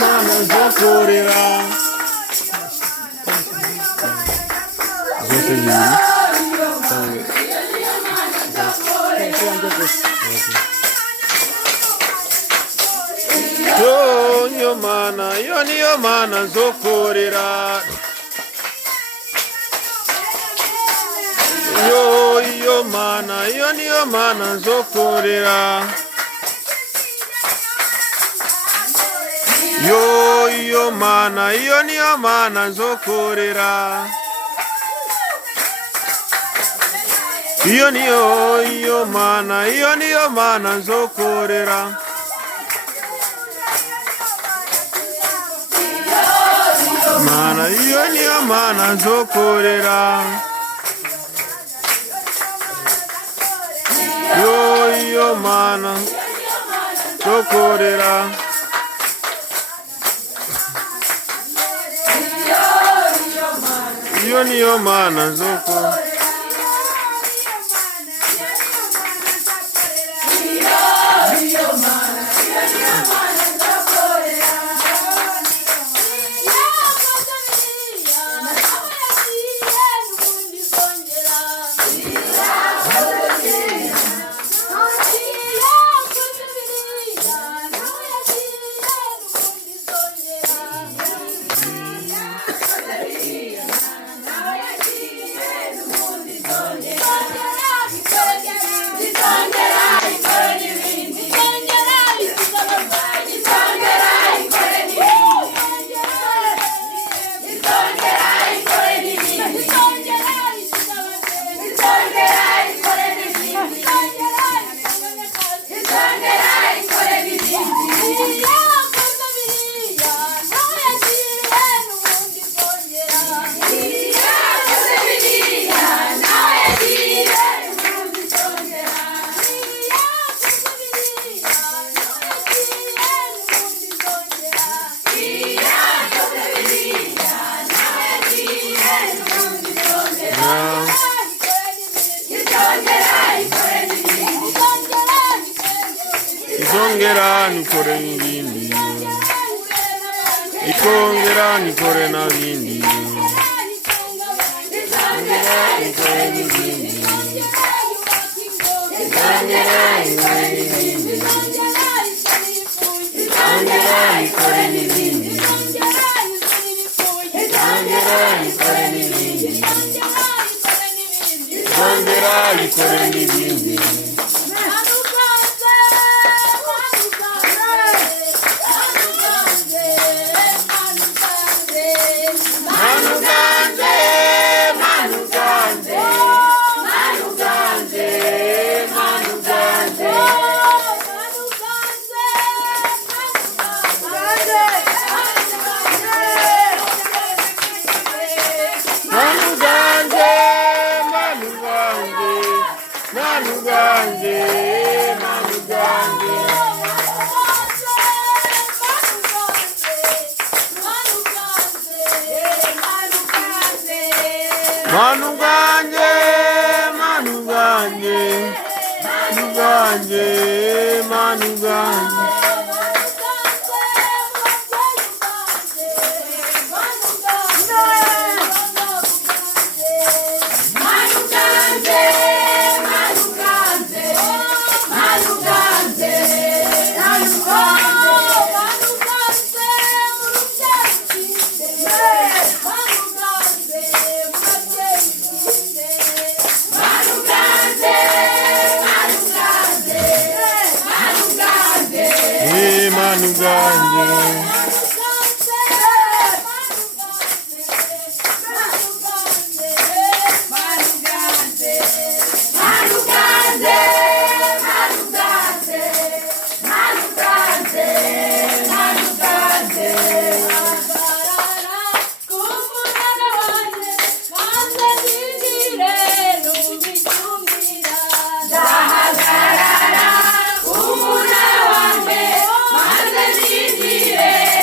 mana zokorera zose ziri yo mana yo niyo mana zokorera yo mana yo niyo mana zokorera yo mana yo niyo mana zokorera yo mana yo niyo mana zokorera mana yo niyo mana zokorera yo mana zokorera yo niyo mana zokorera Ikongera nikore n'ibindi ikongera nikore n'ibindi Umunara wanjye maze nizire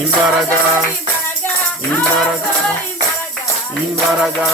imbaraga, imbaraga, imbaraga,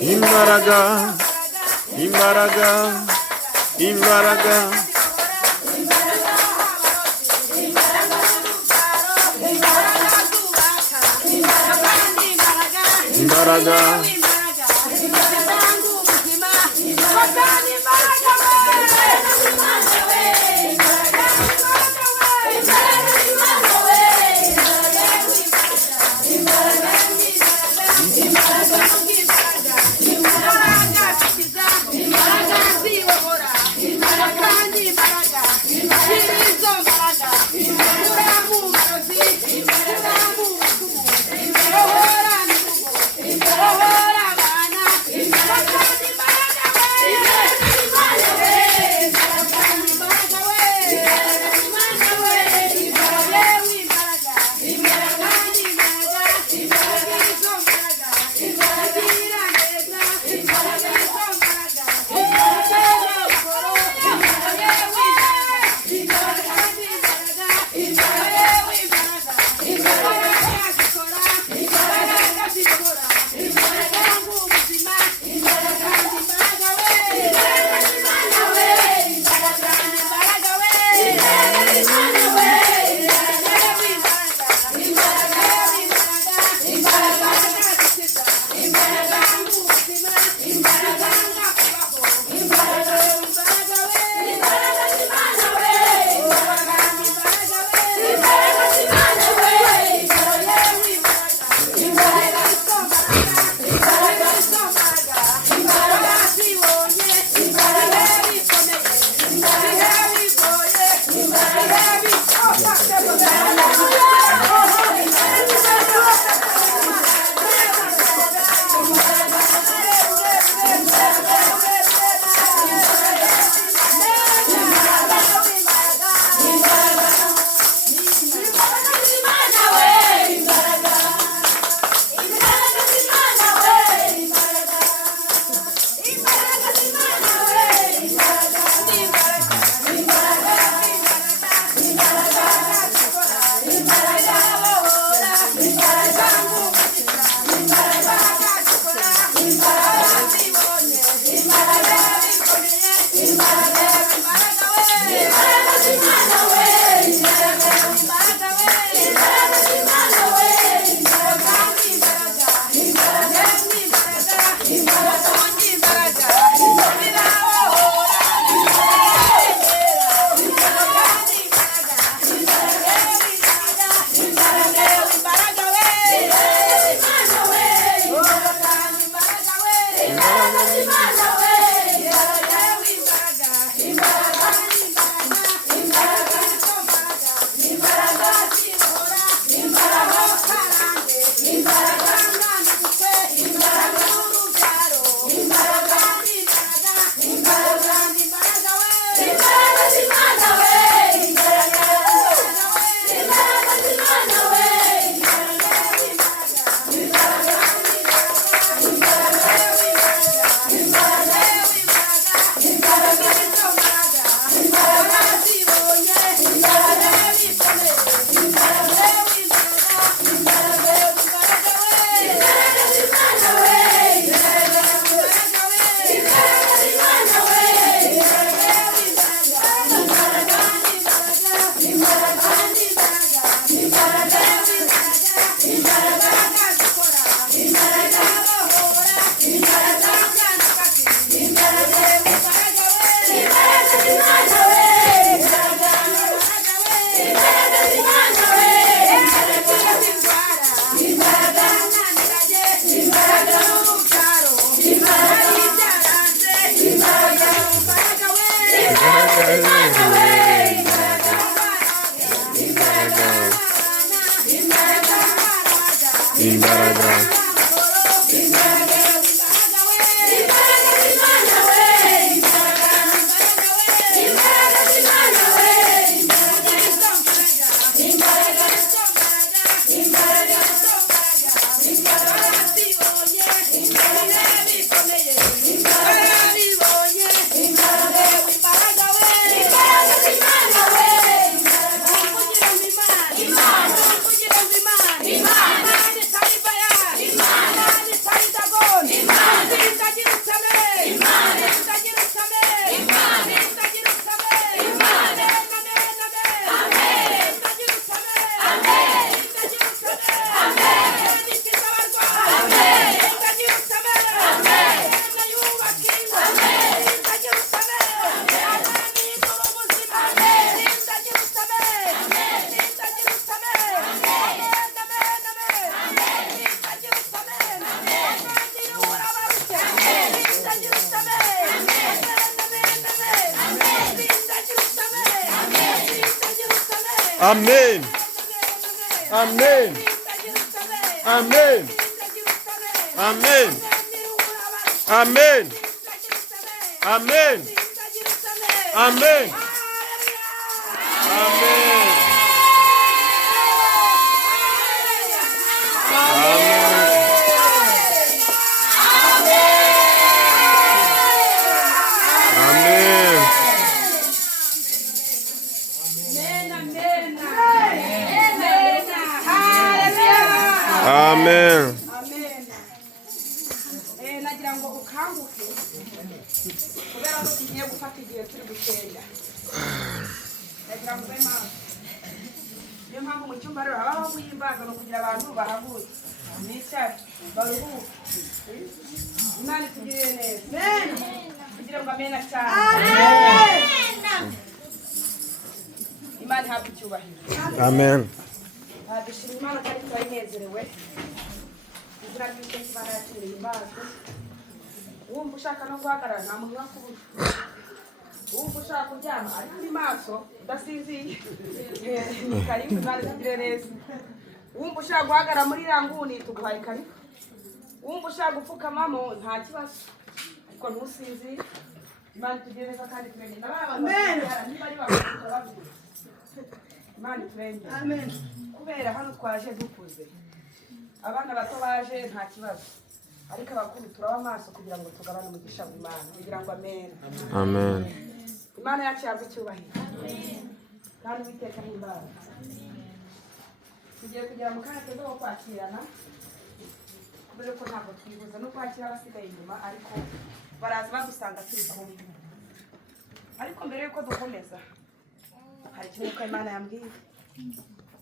imbaraga, imbaraga, imbaraga, imbaraga, Ahora imbaraga Amen. Amen. Amen. Amen. Amen. Amen. Amen. Amen. Nagira ngo ukanguke kubera ko tugiye gufata igihe turi gusenga. Nagira ngo bema niyo mpamvu mu cyumba rero haba guhimbaza no kugira abantu bahaguye bicara baruhuke. Imana itugirire neza. Amen. Kugira ngo amena cyane. Amen. Imana ihabwe icyubahiro. Amen. Dushima Imana kandi turayinezerewe. Izina ry'Uwiteka Imana yacu rihimbazwe. Wumva ushaka no guhagarara nta muntu wakubura. Wumva ushaka kuryama ariko uri maso udasinziye. Ni karibu Imana itugirire neza. Wumva ushaka guhagarara muri ranguni tuguhaye karibu. Wumva ushaka gupfukamamo nta kibazo. Ariko ntusinziye. Imana itugirire neza kandi tumenye n'abana niba ari bakuru. Imana iturenge. Amen. Kubera hano twaje dukuze. Abana bato baje nta kibazo. Ariko abakuru turaba amaso kugira ngo tugabane umugisha w'Imana. Kugira ngo amen. Amen. Imana yacu yabwe icyubahiro. Kandi Uwiteka n'Imana. Tugiye kugera mu kanya keza ko kwakirana. Kubera ko ntabwo twibuza no kwakira abasigaye inyuma ariko baraza badusanga turi kumwe. Ariko mbere yuko dukomeza hari ikintu Imana yambwiye.